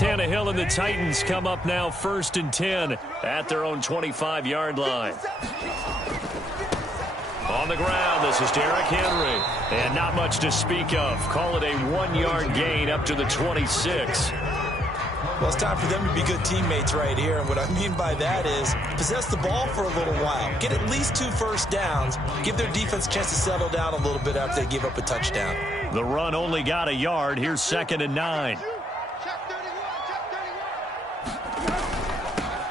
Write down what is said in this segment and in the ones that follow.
Tannehill and the Titans come up now 1st and 10 at their own 25-yard line. On the ground, this is Derrick Henry. And not much to speak of. Call it a 1-yard gain up to the 26. Well, it's time for them to be good teammates right here. And what I mean by that is possess the ball for a little while. Get at least 2 first downs. Give their defense a chance to settle down a little bit after they give up a touchdown. The run only got a yard. Here's 2nd and 9.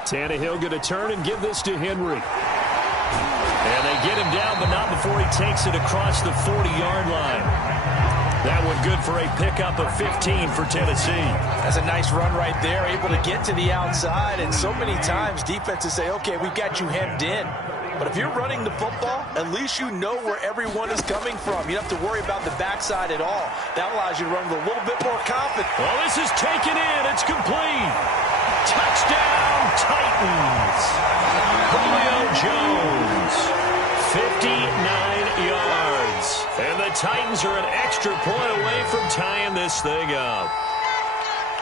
Tannehill going to turn and give this to Henry. And they get him down, but not before he takes it across the 40-yard line. That one good for a pickup of 15 for Tennessee. That's a nice run right there, able to get to the outside. And so many times defenses say, okay, we've got you hemmed in. But if you're running the football, at least you know where everyone is coming from. You don't have to worry about the backside at all. That allows you to run with a little bit more confidence. Well, this is taken in. It's complete. Touchdown, Titans. Julio Jones, 59 yards. And the Titans are an extra point away from tying this thing up.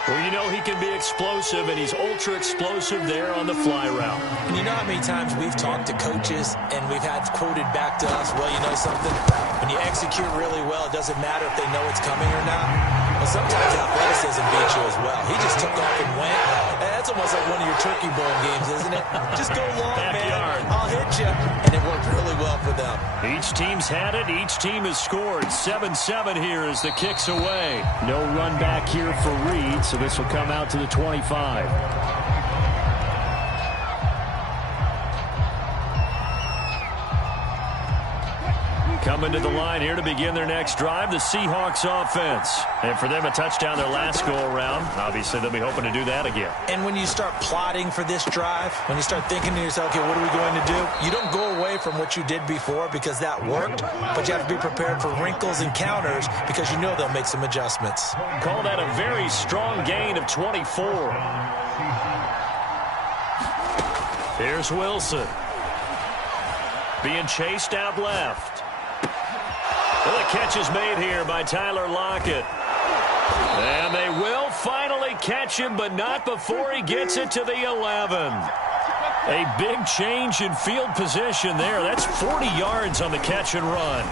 Well, you know he can be explosive, and he's ultra-explosive there on the fly route. And you know how many times we've talked to coaches, and we've had quoted back to us, well, you know something? When you execute really well, it doesn't matter if they know it's coming or not. But sometimes athleticism beats you as well. He just took off and went. That's almost like one of your turkey bowl games, isn't it? Just go long, Backyard. man. I'll hit you. And it worked really well for them. Each team's had it. Each team has scored. 7-7 here as the kick's away. No run back here for Reed, so this will come out to the 25. Coming to the line here to begin their next drive, the Seahawks offense. And for them, a touchdown their last go-around. Obviously, they'll be hoping to do that again. And when you start plotting for this drive, when you start thinking to yourself, okay, what are we going to do? You don't go away from what you did before because that worked, but you have to be prepared for wrinkles and counters because you know they'll make some adjustments. Call that a very strong gain of 24. Here's Wilson. Being chased out left. Well, the catch is made here by Tyler Lockett. And they will finally catch him, but not before he gets it to the 11. A big change in field position there. That's 40 yards on the catch and run.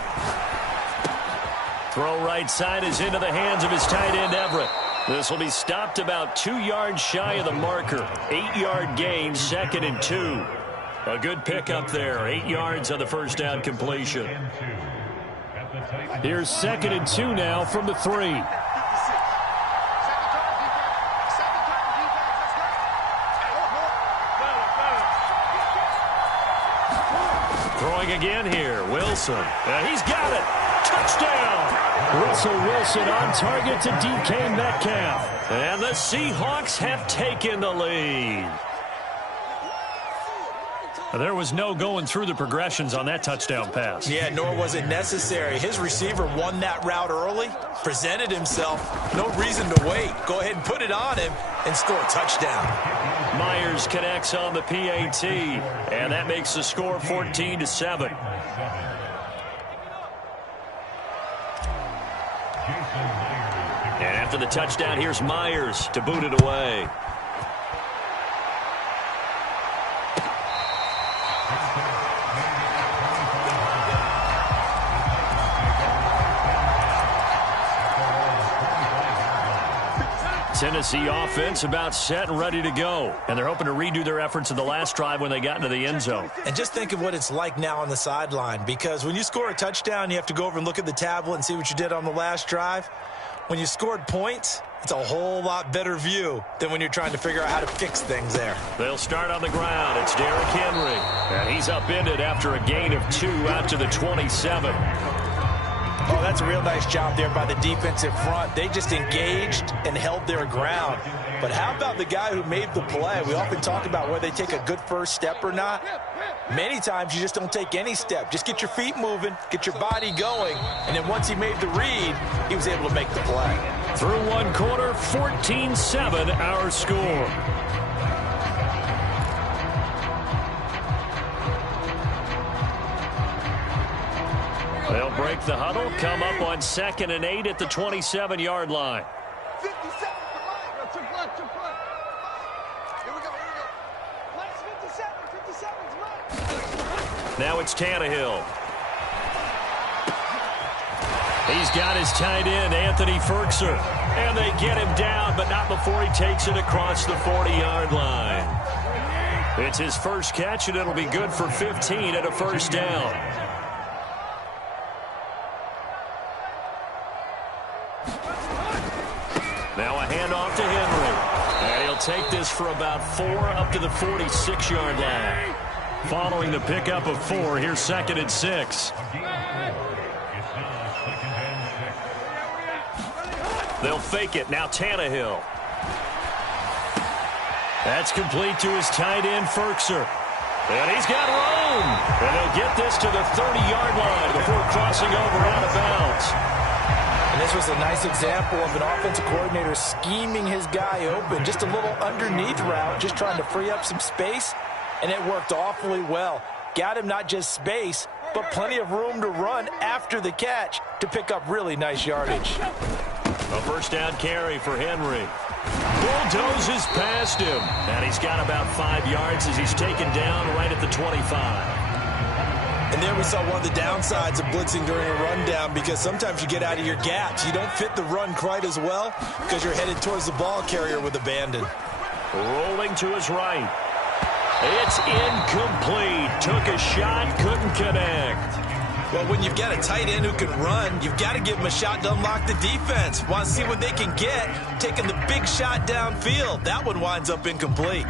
Throw right side is into the hands of his tight end, Everett. This will be stopped about 2 yards shy of the marker. 8-yard gain, 2nd and 2. A good pickup there. 8 yards on the first down completion. Here's 2nd and 2 now from the 3. Throwing again here. Wilson. He's got it. Touchdown. Russell Wilson on target to DK Metcalf. And the Seahawks have taken the lead. There was no going through the progressions on that touchdown pass. Yeah, nor was it necessary. His receiver won that route early, presented himself. No reason to wait. Go ahead and put it on him and score a touchdown. Myers connects on the PAT, and that makes the score 14-7. And after the touchdown, here's Myers to boot it away. Tennessee offense about set and ready to go. And they're hoping to redo their efforts in the last drive when they got into the end zone. And just think of what it's like now on the sideline, because when you score a touchdown, you have to go over and look at the tablet and see what you did on the last drive. When you scored points, it's a whole lot better view than when you're trying to figure out how to fix things there. They'll start on the ground. It's Derrick Henry. And he's upended after a gain of 2 out to the 27. Oh, that's a real nice job there by the defensive front. They just engaged and held their ground. But how about the guy who made the play? We often talk about whether they take a good first step or not. Many times you just don't take any step. Just get your feet moving, get your body going, and then once he made the read, he was able to make the play. Through one quarter, 14-7 our score. They'll break the huddle, come up on 2nd and 8 at the 27-yard line. Now it's Tannehill. He's got his tight end, Anthony Firkser. And they get him down, but not before he takes it across the 40-yard line. It's his first catch, and it'll be good for 15 and a first down. Now a handoff to Henry. And he'll take this for about 4 up to the 46-yard line. Following the pickup of 4, here's 2nd and 6. They'll fake it. Now Tannehill. That's complete to his tight end, Firkser. And he's got room. And they'll get this to the 30-yard line before crossing over out of bounds. And this was a nice example of an offensive coordinator scheming his guy open. Just a little underneath route, just trying to free up some space. And it worked awfully well. Got him not just space, but plenty of room to run after the catch to pick up really nice yardage. A first down carry for Henry. Bulldozes past him. And he's got about 5 yards as he's taken down right at the 25. And there we saw one of the downsides of blitzing during a rundown, because sometimes you get out of your gaps. You don't fit the run quite as well because you're headed towards the ball carrier with abandon. Rolling to his right. It's incomplete. Took a shot, couldn't connect. Well, when you've got a tight end who can run, you've got to give him a shot to unlock the defense. Want to see what they can get, taking the big shot downfield. That one winds up incomplete.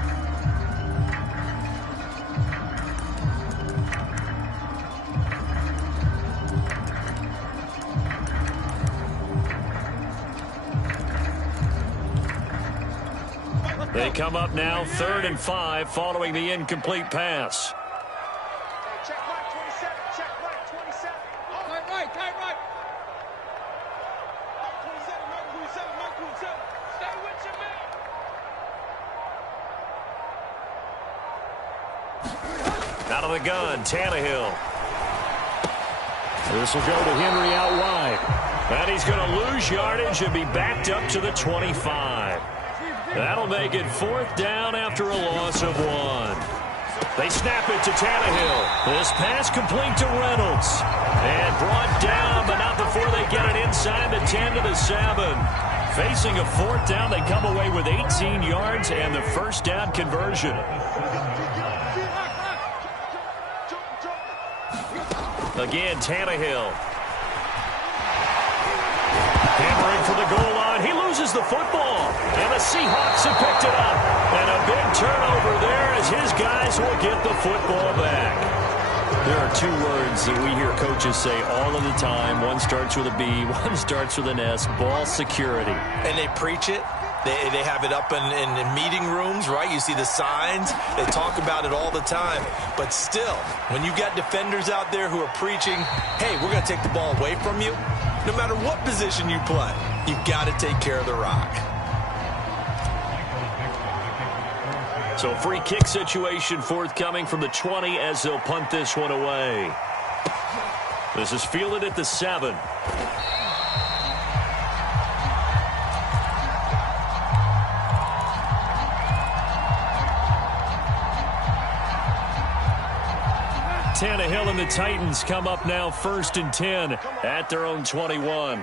They come up now 3rd and 5 following the incomplete pass. Check right 27, check right 27. Tight right. 27. Stay with your man. Out of the gun, Tannehill. This will go to Henry out wide. And he's going to lose yardage and be backed up to the 25. That'll make it 4th down after a loss of 1. They snap it to Tannehill. This pass complete to Reynolds. And brought down, but not before they get it inside the 10 to the 7. Facing a 4th down, they come away with 18 yards and the first down conversion. Again, Tannehill. Hammering for the goal line. He loses the football. And the Seahawks have picked it up. And a big turnover there as his guys will get the football back. There are 2 words that we hear coaches say all of the time. One starts with a B, one starts with an S. Ball security. And they preach it. They have it up in meeting rooms, right? You see the signs. They talk about it all the time. But still, when you've got defenders out there who are preaching, hey, we're going to take the ball away from you, no matter what position you play, you've got to take care of the rock. So free kick situation forthcoming from the 20 as they'll punt this one away. This is fielded at the 7. Tannehill and the Titans come up now 1st and 10 at their own 21.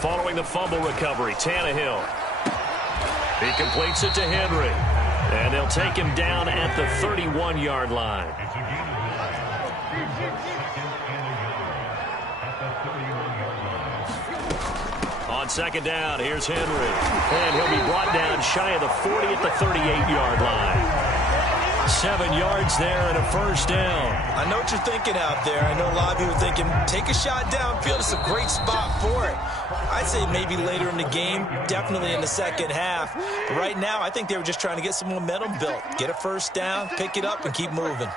Following the fumble recovery, Tannehill. He completes it to Henry. And they'll take him down at the 31-yard line. On 2nd down, here's Henry. And he'll be brought down shy of the 40 at the 38-yard line. 7 yards there and a first down. I know what you're thinking out there. I know a lot of you are thinking, take a shot downfield. It's a great spot for it. I'd say maybe later in the game, definitely in the second half. But right now, I think they were just trying to get some momentum built. Get a first down, pick it up, and keep moving.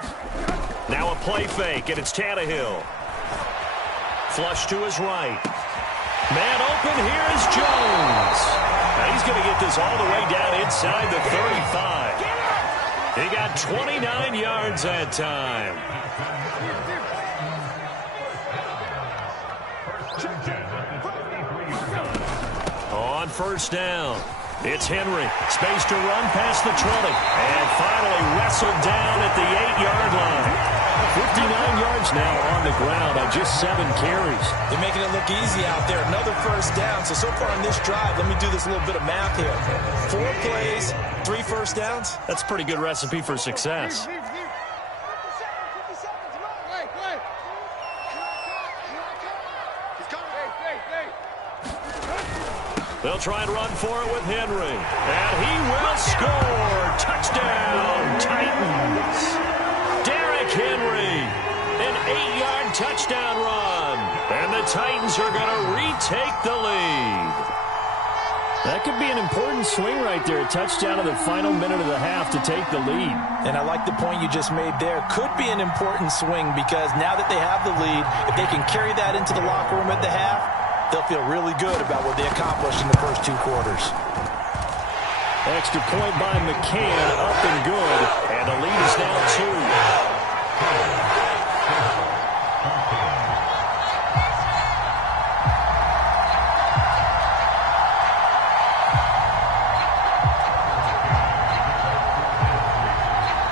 Now a play fake, and it's Tannehill. Flush to his right. Man open, here is Jones. Now he's going to get this all the way down inside the 35. He got 29 yards that time. first down. It's Henry. Space to run past the 20. And finally wrestled down at the 8-yard line. 59 yards now on the ground on just 7 carries. They're making it look easy out there. Another first down. So far on this drive, let me do this little bit of math here. 4 plays, 3 first downs. That's a pretty good recipe for success. They'll try and run for it with Henry. And he will score. Touchdown, Titans. Derrick Henry, an 8-yard touchdown run. And the Titans are going to retake the lead. That could be an important swing right there. A touchdown in the final minute of the half to take the lead. And I like the point you just made there. Could be an important swing because now that they have the lead, if they can carry that into the locker room at the half, they'll feel really good about what they accomplished in the first 2 quarters. Extra point by McCann, up and good. And the lead is now 2.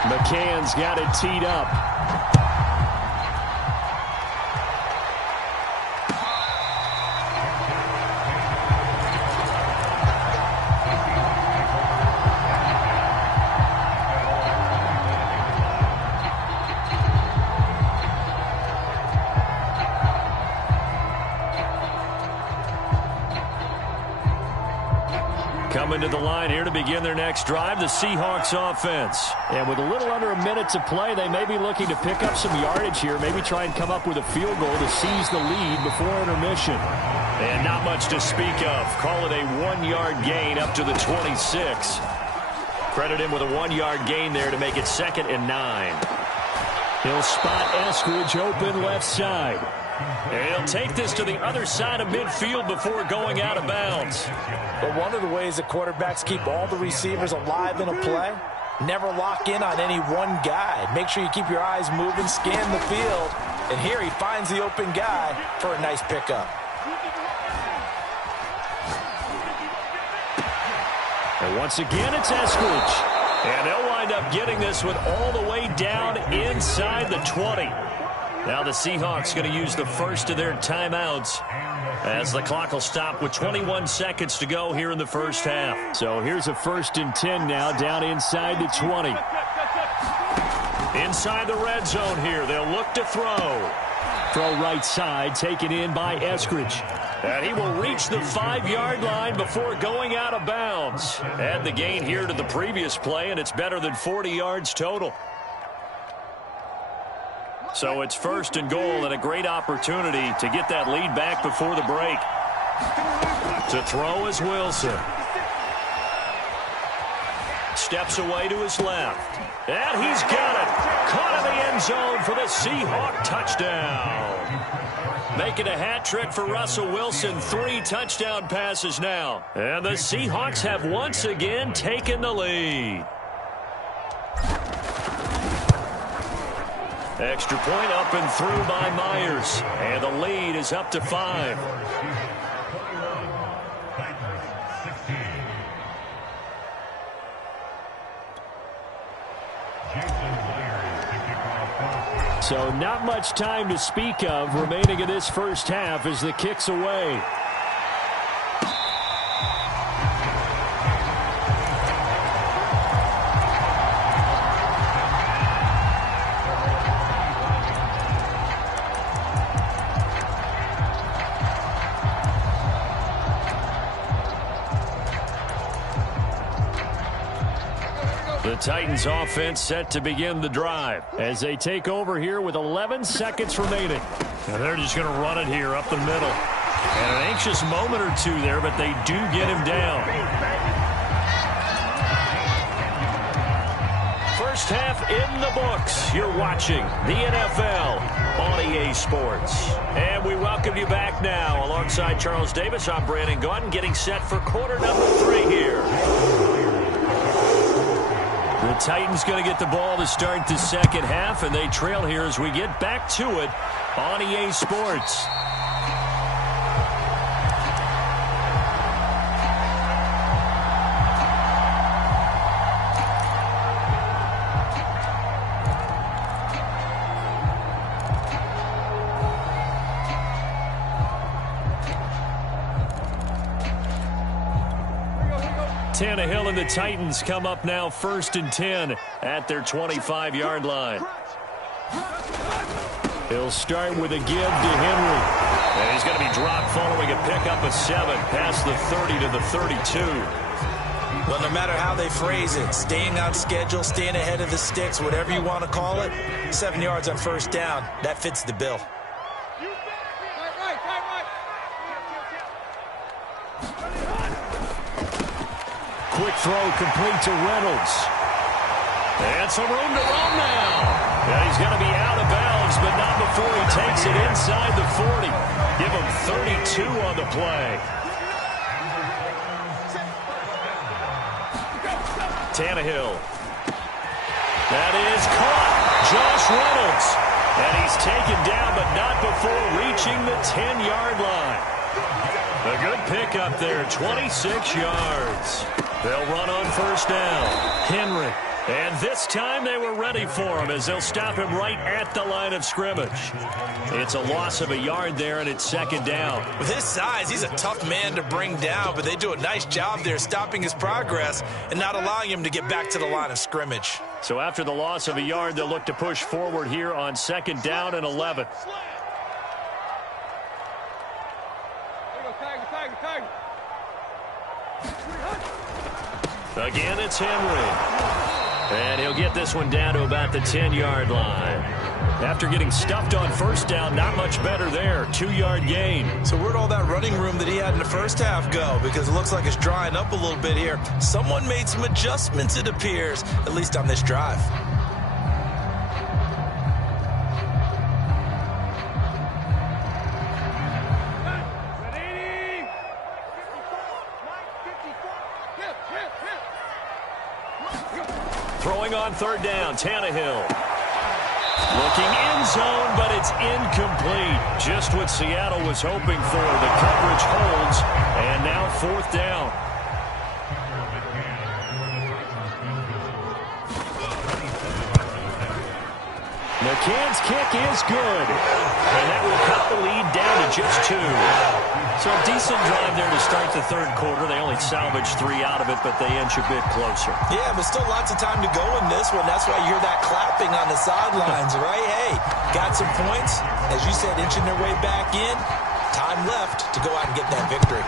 McCann's got it teed up. Coming to the line here to begin their next drive, the Seahawks offense. And with a little under a minute to play, they may be looking to pick up some yardage here, maybe try and come up with a field goal to seize the lead before intermission. And not much to speak of. Call it a 1-yard gain up to the 26. Credit him with a 1-yard gain there to make it 2nd and 9. He'll spot Eskridge open left side. And he'll take this to the other side of midfield before going out of bounds. But one of the ways that quarterbacks keep all the receivers alive in a play, never lock in on any one guy. Make sure you keep your eyes moving, scan the field. And here he finds the open guy for a nice pickup. And once again, it's Eskridge. And they'll wind up getting this one all the way down inside the 20. Now the Seahawks going to use the first of their timeouts as the clock will stop with 21 seconds to go here in the first half. So here's a 1st and 10 now down inside the 20. Inside the red zone here. They'll look to throw. Throw right side, taken in by Eskridge. And he will reach the 5-yard line before going out of bounds. Add the gain here to the previous play, and it's better than 40 yards total. So it's 1st and goal and a great opportunity to get that lead back before the break. To throw is Wilson. Steps away to his left. And he's got it. Caught in the end zone for the Seahawk touchdown. Making a hat trick for Russell Wilson. 3 touchdown passes now. And the Seahawks have once again taken the lead. Extra point up and through by Myers. And the lead is up to 5. So not much time to speak of remaining in this first half as the kick's away. The Titans offense set to begin the drive as they take over here with 11 seconds remaining. Now they're just going to run it here up the middle. And an anxious moment or two there, but they do get him down. First half in the books. You're watching the NFL on EA Sports. And we welcome you back now. Alongside Charles Davis, I'm Brandon Gaudin, getting set for quarter number 3 here. The Titans going to get the ball to start the second half, and they trail here as we get back to it on EA Sports. Tannehill and the Titans come up now 1st and 10 at their 25-yard line. He'll start with a give to Henry. And he's going to be dropped following a pickup of 7 past the 30 to the 32. Well, no matter how they phrase it, staying on schedule, staying ahead of the sticks, whatever you want to call it, 7 yards on 1st down, that fits the bill. Quick throw complete to Reynolds. And some room to run now. And he's going to be out of bounds, but not before he takes it inside the 40. Give him 32 on the play. Tannehill. That is caught. Josh Reynolds. And he's taken down, but not before reaching the 10-yard line. A good pickup there, 26 yards. They'll run on 1st down. Henry. And this time they were ready for him as they'll stop him right at the line of scrimmage. It's a loss of a yard there, and it's 2nd down. With his size, he's a tough man to bring down, but they do a nice job there stopping his progress and not allowing him to get back to the line of scrimmage. So after the loss of a yard, they'll look to push forward here on 2nd down and 11. Again, it's Henry. And he'll get this one down to about the 10-yard line. After getting stuffed on 1st down, not much better there. 2-yard gain. So where'd all that running room that he had in the 1st half go? Because it looks like it's drying up a little bit here. Someone made some adjustments, it appears, at least on this drive. Throwing on 3rd down, Tannehill. Looking in zone, but it's incomplete. Just what Seattle was hoping for. The coverage holds, and now 4th down. McCann's kick is good. And that will cut the lead down to just 2. So a decent drive there to start the 3rd quarter. They only salvaged 3 out of it, but they inch a bit closer. Yeah, but still lots of time to go in this one. That's why you hear that clapping on the sidelines, right? Hey, got some points. As you said, inching their way back in. Time left to go out and get that victory.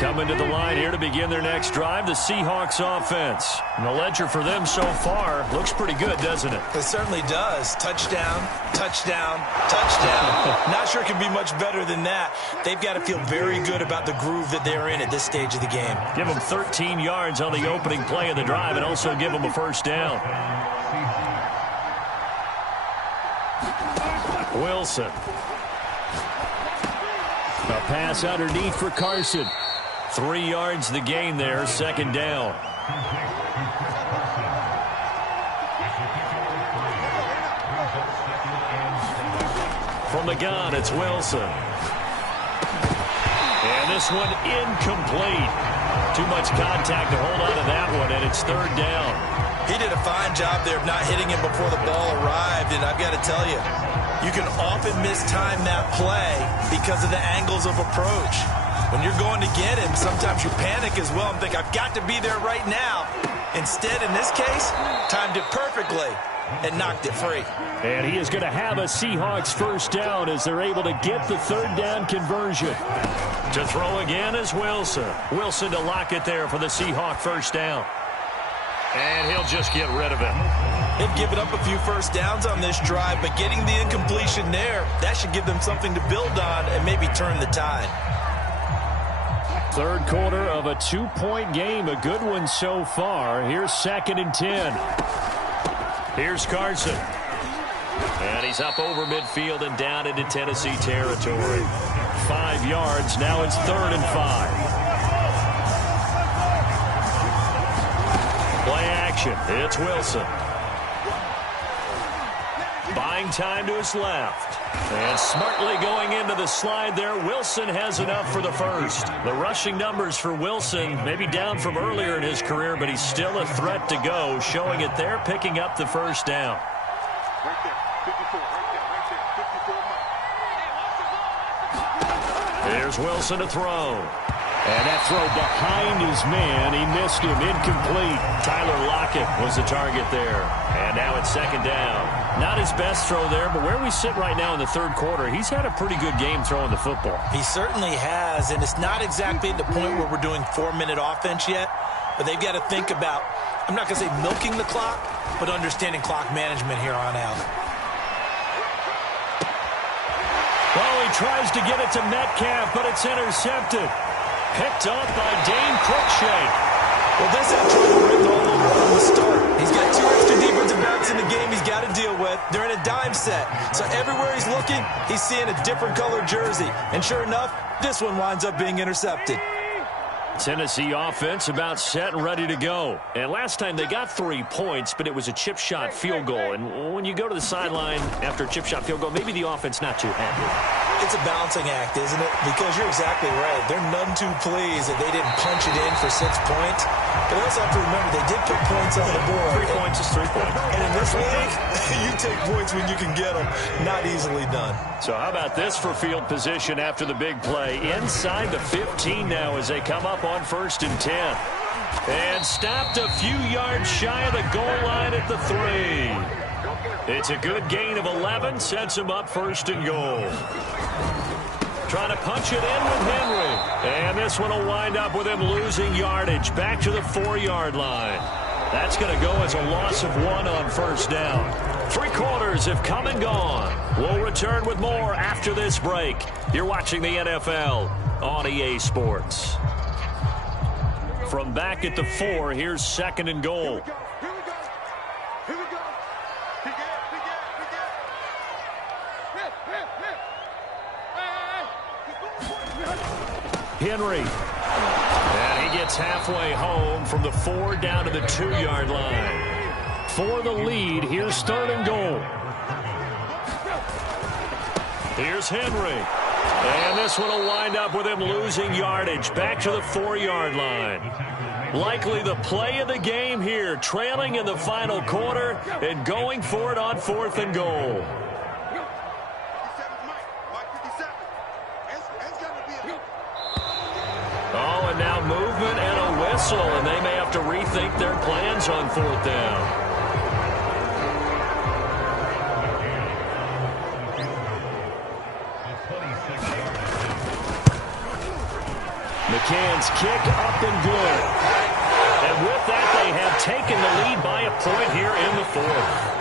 Coming to the line here to begin their next drive, the Seahawks offense. And the ledger for them so far looks pretty good, doesn't it? It certainly does. Touchdown, touchdown, touchdown. Not sure it can be much better than that. They've got to feel very good about the groove that they're in at this stage of the game. Give them 13 yards on the opening play of the drive and also give them a 1st down. Wilson. A pass underneath for Carson. 3 yards the gain there, 2nd down. From the gun, it's Wilson. And this one incomplete. Too much contact to hold on to that one, and it's 3rd down. He did a fine job there of not hitting him before the ball arrived, and I've got to tell you, you can often mistime that play because of the angles of approach. When you're going to get him, sometimes you panic as well and think, I've got to be there right now. Instead, in this case, timed it perfectly and knocked it free. And he is going to have a Seahawks 1st down as they're able to get the 3rd down conversion. To throw again is Wilson. Wilson to lock it there for the Seahawk 1st down. And he'll just get rid of it. They've given up a few 1st downs on this drive, but getting the incompletion there, that should give them something to build on and maybe turn the tide. 3rd quarter of a 2-point game, a good one so far. Here's 2nd and 10. Here's Carson. And he's up over midfield and down into Tennessee territory. 5 yards, now it's 3rd and 5. Play action, it's Wilson. Buying time to his left. And smartly going into the slide there, Wilson has enough for the first. The rushing numbers for Wilson, maybe down from earlier in his career, but he's still a threat to go, showing it there, picking up the first down. Right there, 54, right there, 54. Here's Wilson to throw. And that throw behind his man, he missed him, incomplete. Tyler Lockett was the target there. And now it's second down. Not his best throw there, but where we sit right now in the third quarter, he's had a pretty good game throwing the football. He certainly has, and it's not exactly the point where we're doing 4-minute offense yet, but they've got to think about, I'm not going to say milking the clock, but understanding clock management here on out. Well, he tries to get it to Metcalf, but it's intercepted. Picked up by Dane Cruikshank. Well, this had trouble written all over from the start. He's got 2 extra defensive backs in the game he's got to deal with. They're in a dime set. So everywhere he's looking, he's seeing a different colored jersey. And sure enough, this one winds up being intercepted. Tennessee offense about set and ready to go. And last time they got 3 points, but it was a chip shot field goal. And when you go to the sideline after a chip shot field goal, maybe the offense not too happy. It's a balancing act, isn't it? Because you're exactly right. They're none too pleased that they didn't punch it in for 6 points. But they also have to remember they did put points on the board. 3 points is 3 points. And in this league, you take points when you can get them. Not easily done. So how about this for field position after the big play? Inside the 15 now as they come up on 1st and 10. And stopped a few yards shy of the goal line at the 3. It's a good gain of 11, sets him up 1st and goal. Trying to punch it in with Henry. And this one will wind up with him losing yardage back to the 4-yard line. That's going to go as a loss of 1 on 1st down. 3 quarters have come and gone. We'll return with more after this break. You're watching the NFL on EA Sports. From back at the 4, here's 2nd and goal. Henry. And he gets halfway home from the 4 down to the 2-yard line. For the lead, here's 3rd and goal. Here's Henry. And this one will wind up with him losing yardage back to the 4-yard line. Likely the play of the game here, trailing in the final quarter and going for it on 4th and goal. Oh, and now movement and a whistle, and they may have to rethink their plans on 4th down. McCann's kick up and good. And with that, they have taken the lead by a point here in the 4th.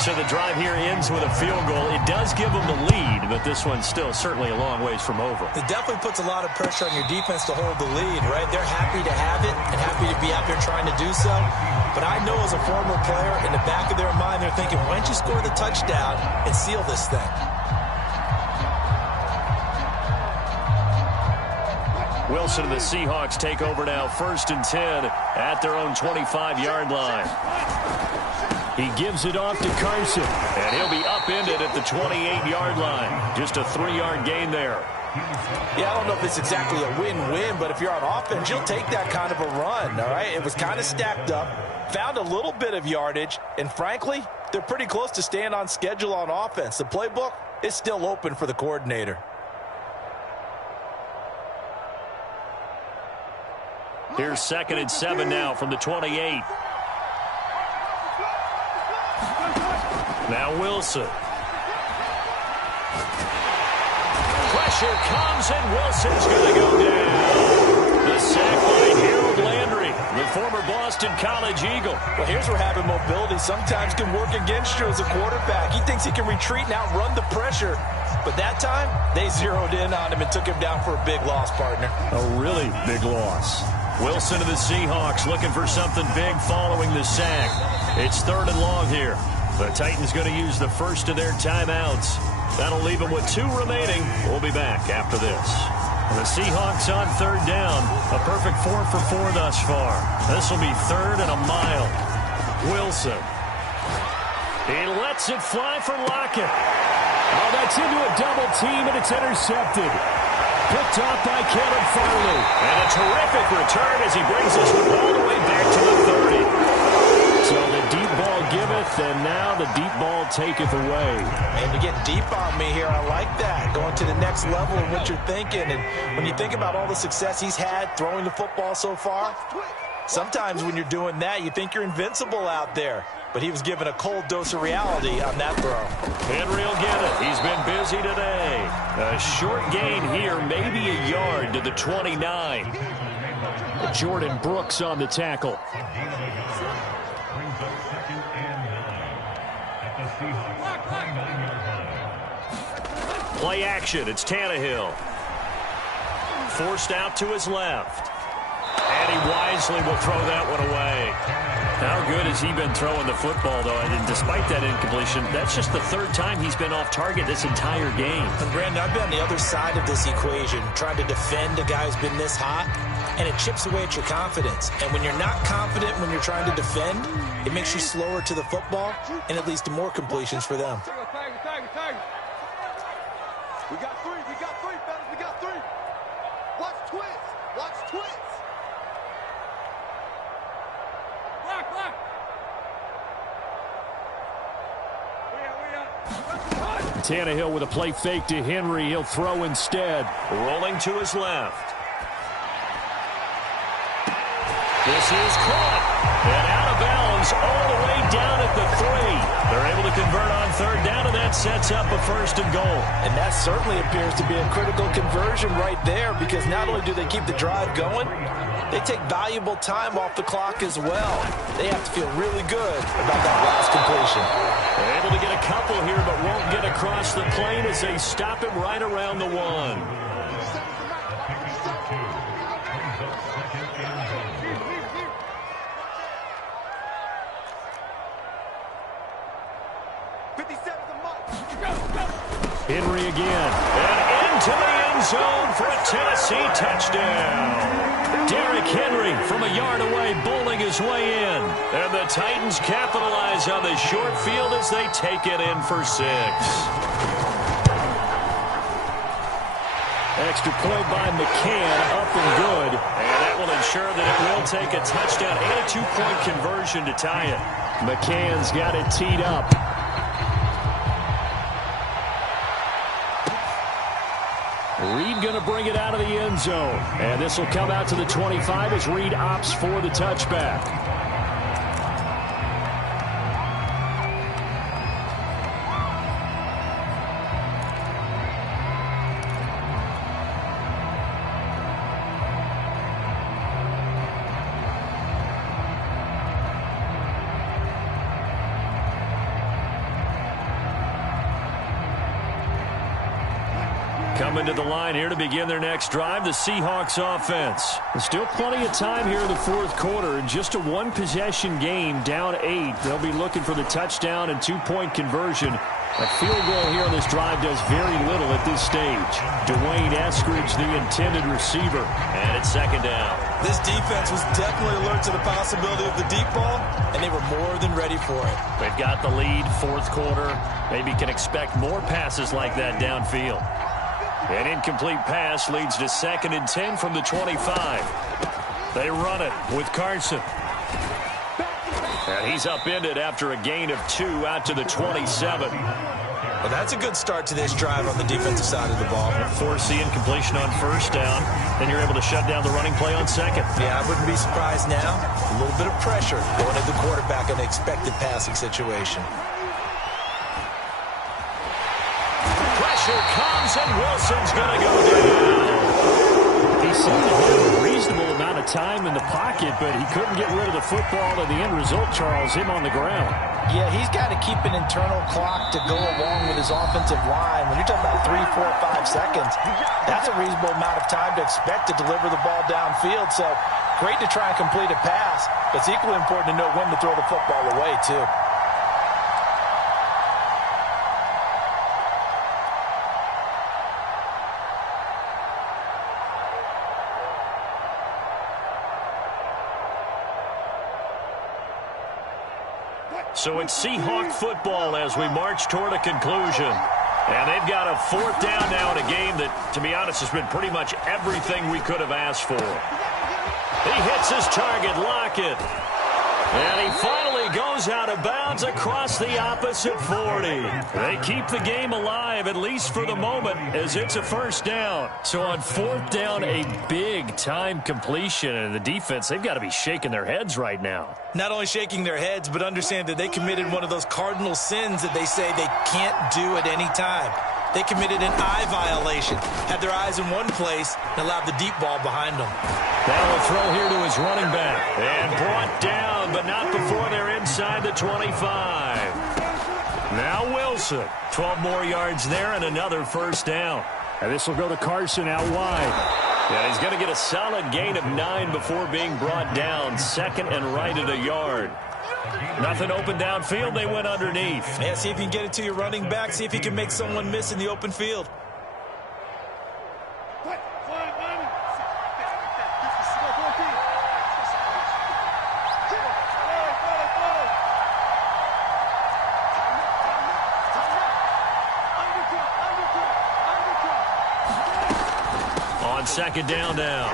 So the drive here ends with a field goal. It does give them the lead, but this one's still certainly a long ways from over. It definitely puts a lot of pressure on your defense to hold the lead, right? They're happy to have it and happy to be out there trying to do so. But I know as a former player, in the back of their mind, they're thinking, why don't you score the touchdown and seal this thing? Wilson and the Seahawks take over now, 1st and 10 at their own 25-yard line. He gives it off to Carson. And he'll be upended at the 28-yard line. Just a 3-yard gain there. Yeah, I don't know if it's exactly a win-win, but if you're on offense, you'll take that kind of a run, all right? It was kind of stacked up, found a little bit of yardage, and frankly, they're pretty close to staying on schedule on offense. The playbook is still open for the coordinator. Here's 2nd and 7 now from the 28. Now Wilson. Pressure comes, and Wilson's going to go down. The sack by Harold Landry, the former Boston College Eagle. Well, here's where having mobility sometimes can work against you as a quarterback. He thinks he can retreat and outrun the pressure. But that time, they zeroed in on him and took him down for a big loss, partner. A really big loss. Wilson to the Seahawks looking for something big following the sack. It's 3rd and long here. The Titans going to use the first of their timeouts. That'll leave them with 2 remaining. We'll be back after this. The Seahawks on 3rd down. A perfect 4 for 4 thus far. This will be 3rd and a mile. Wilson. He lets it fly for Lockett. Oh, that's into a double team, and it's intercepted. Picked off by Caleb Farley. And a terrific return as he brings this one all the way back to the 30. So the deep ball giveth, and now the deep ball taketh away. And you get deep on me here. I like that. Going to the next level of what you're thinking. And when you think about all the success he's had throwing the football so far, sometimes when you're doing that, you think you're invincible out there. But he was given a cold dose of reality on that throw. Henry will get it. He's been busy today. A short gain here, maybe a yard to the 29. Jordan Brooks on the tackle. Play action. It's Tannehill. Forced out to his left. And he wisely will throw that one away. How good has he been throwing the football, though? And despite that incompletion, that's just the third time he's been off target this entire game. And Brandon, I've been on the other side of this equation, trying to defend a guy who's been this hot, and it chips away at your confidence. And when you're not confident when you're trying to defend, it makes you slower to the football, and it leads to more completions for them. We got three, fellas, we got three. Watch twins, watch twins. Block. Tannehill with a play fake to Henry. He'll throw instead. Rolling to his left. This is caught. And out of bounds all the way down at the 3. They're able to convert on third down, and that sets up a 1st and goal. And that certainly appears to be a critical conversion right there, because not only do they keep the drive going, they take valuable time off the clock as well. They have to feel really good about that last completion. They're able to get a couple here, but won't get across the plane as they stop him right around the 1. Henry again. And into the end zone for a Tennessee touchdown. Derrick Henry from a yard away, bowling his way in. And the Titans capitalize on the short field as they take it in for 6. Extra point by McCann, up and good. And that will ensure that it will take a touchdown and a 2-point conversion to tie it. McCann's got it teed up. Reed going to bring it out of the end zone. And this will come out to the 25 as Reed opts for the touchback. Coming to the line here to begin their next drive, the Seahawks offense. There's still plenty of time here in the fourth quarter. In just a one-possession game, down 8. They'll be looking for the touchdown and 2-point conversion. A field goal here on this drive does very little at this stage. Dwayne Eskridge, the intended receiver. And it's 2nd down. This defense was definitely alert to the possibility of the deep ball, and they were more than ready for it. They've got the lead, fourth quarter. Maybe can expect more passes like that downfield. An incomplete pass leads to 2nd and 10 from the 25. They run it with Carson. And he's upended after a gain of 2 out to the 27. Well, that's a good start to this drive on the defensive side of the ball. Force the incompletion on 1st down. Then you're able to shut down the running play on 2nd. Yeah, I wouldn't be surprised now. A little bit of pressure going at the quarterback in an expected passing situation. Pressure comes, and Wilson's going to go down. He seemed to have a reasonable amount of time in the pocket, but he couldn't get rid of the football, and the end result, Charles, him on the ground. Yeah, he's got to keep an internal clock to go along with his offensive line. When you're talking about 3, 4, 5 seconds, that's a reasonable amount of time to expect to deliver the ball downfield. So great to try and complete a pass, but it's equally important to know when to throw the football away, too. So it's Seahawk football as we march toward a conclusion. And they've got a 4th down now in a game that, to be honest, has been pretty much everything we could have asked for. He hits his target, Lockett. And he finally goes out of bounds across the opposite 40. They keep the game alive, at least for the moment, as it's a 1st down. So on 4th down, a big-time completion. And the defense, they've got to be shaking their heads right now. Not only shaking their heads, but understand that they committed one of those cardinal sins that they say they can't do at any time. They committed an eye violation, had their eyes in one place, and allowed the deep ball behind them. Now a throw here to his running back. And brought down, but not before they're inside the 25. Now Wilson. 12 more yards there and another 1st down. And this will go to Carson out wide. Yeah, he's going to get a solid gain of 9 before being brought down. 2nd and right at a yard. Nothing open downfield. They went underneath. Yeah, see if you can get it to your running back. See if you can make someone miss in the open field. On 2nd down now,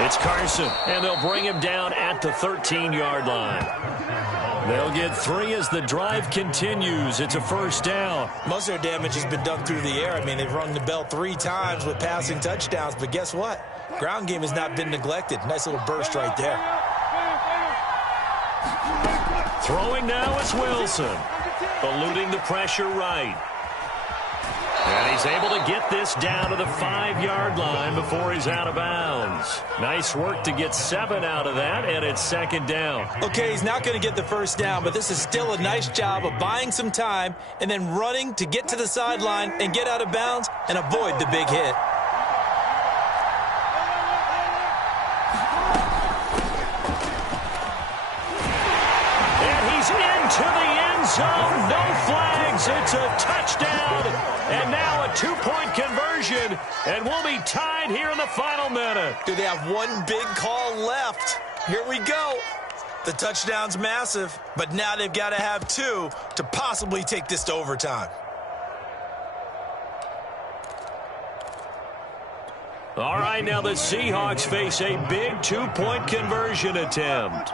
it's Carson, and they'll bring him down at the 13-yard line. They'll get 3 as the drive continues. It's a 1st down. Most of their damage has been done through the air. I mean, they've rung the bell 3 times with passing touchdowns, but guess what? Ground game has not been neglected. Nice little burst right there. Throwing now is Wilson, eluding the pressure right. And he's able to get this down to the 5-yard line before he's out of bounds. Nice work to get 7 out of that, and it's 2nd down. Okay, he's not going to get the 1st down, but this is still a nice job of buying some time and then running to get to the sideline and get out of bounds and avoid the big hit. And he's into the end zone. No flags. It's a touchdown. And now a 2-point conversion. And we'll be tied here in the final minute. Do they have one big call left? Here we go. The touchdown's massive, but now they've got to have 2 to possibly take this to overtime. All right, now the Seahawks face a big 2-point conversion attempt.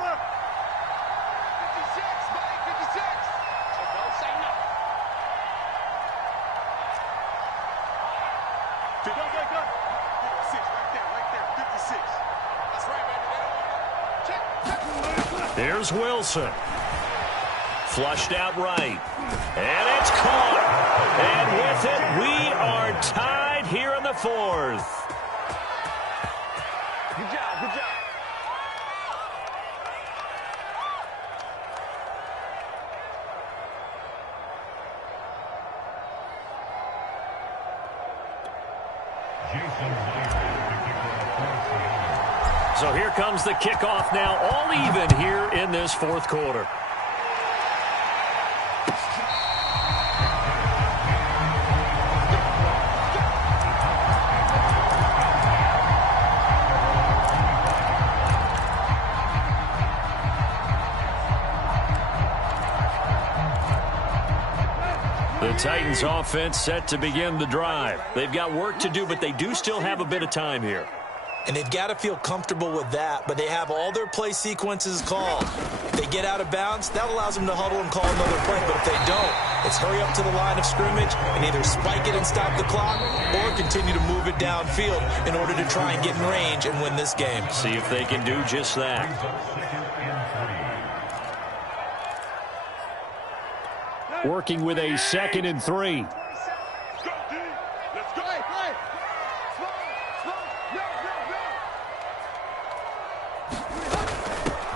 Here's Wilson. Flushed out right. And it's caught. And with it, we are tied here in the 4th. Good job, good job. So here comes the kickoff now, all even here in this 4th quarter. The Titans offense set to begin the drive. They've got work to do, but they do still have a bit of time here. And they've got to feel comfortable with that, but they have all their play sequences called. If they get out of bounds, that allows them to huddle and call another play. But if they don't, it's hurry up to the line of scrimmage and either spike it and stop the clock or continue to move it downfield in order to try and get in range and win this game. See if they can do just that. Working with a 2nd and 3.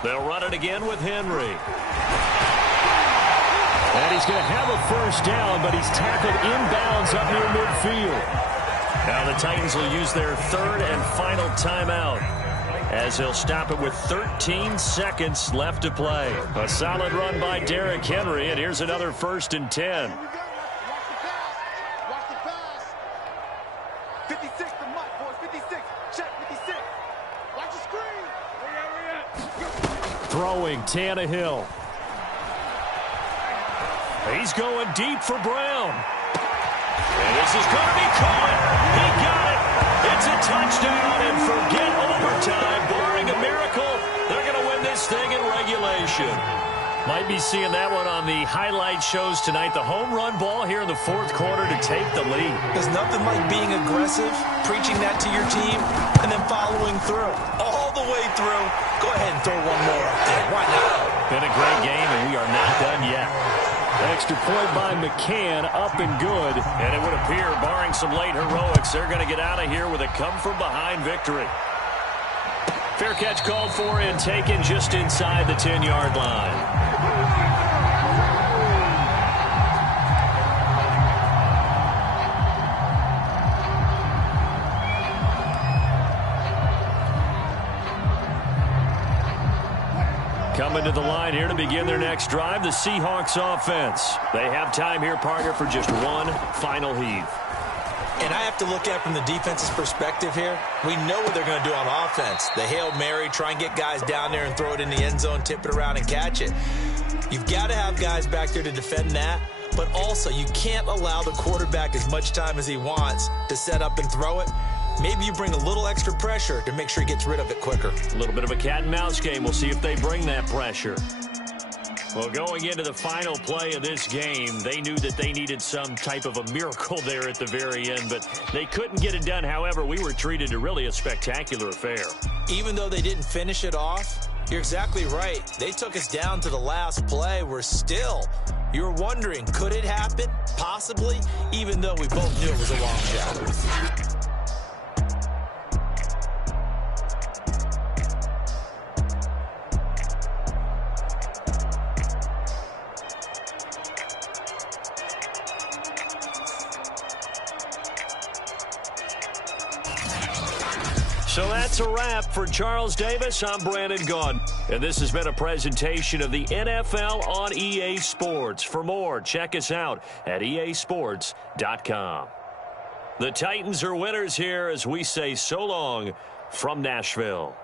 They'll run it again with Henry. And he's going to have a 1st down, but he's tackled inbounds up near midfield. Now the Titans will use their 3rd and final timeout, as they'll stop it with 13 seconds left to play. A solid run by Derrick Henry, and here's another 1st and 10. Watch the pass. 56 to Mike, boys. 56. Check 56. Watch the screen. Throwing Tannehill. He's going deep for Brown. And this is going to be caught. He got it. It's a touchdown, and forget overtime. Barring a miracle, they're going to win this thing in regulation. Might be seeing that one on the highlight shows tonight. The home run ball here in the fourth quarter to take the lead. There's nothing like being aggressive, preaching that to your team, and then following through. All the way through. Go ahead and throw one more up there. Why not? Been a great game, and we are not done yet. Extra point by McCann, up and good. And it would appear, barring some late heroics, they're going to get out of here with a come-from-behind victory. Fair catch called for and taken just inside the 10-yard line. Coming to the line here to begin their next drive, the Seahawks offense. They have time here, partner, for just one final heave. And I have to look at it from the defense's perspective here. We know what they're going to do on offense. The Hail Mary, try and get guys down there and throw it in the end zone, tip it around and catch it. You've got to have guys back there to defend that. But also, you can't allow the quarterback as much time as he wants to set up and throw it. Maybe you bring a little extra pressure to make sure he gets rid of it quicker. A little bit of a cat and mouse game. We'll see if they bring that pressure. Well, going into the final play of this game, they knew that they needed some type of a miracle there at the very end, but they couldn't get it done. However, we were treated to really a spectacular affair. Even though they didn't finish it off, you're exactly right. They took us down to the last play. We're still, you're wondering, could it happen? Possibly, even though we both knew it was a long shot. So that's a wrap for Charles Davis. I'm Brandon Gaudin. And this has been a presentation of the NFL on EA Sports. For more, check us out at easports.com. The Titans are winners here as we say so long from Nashville.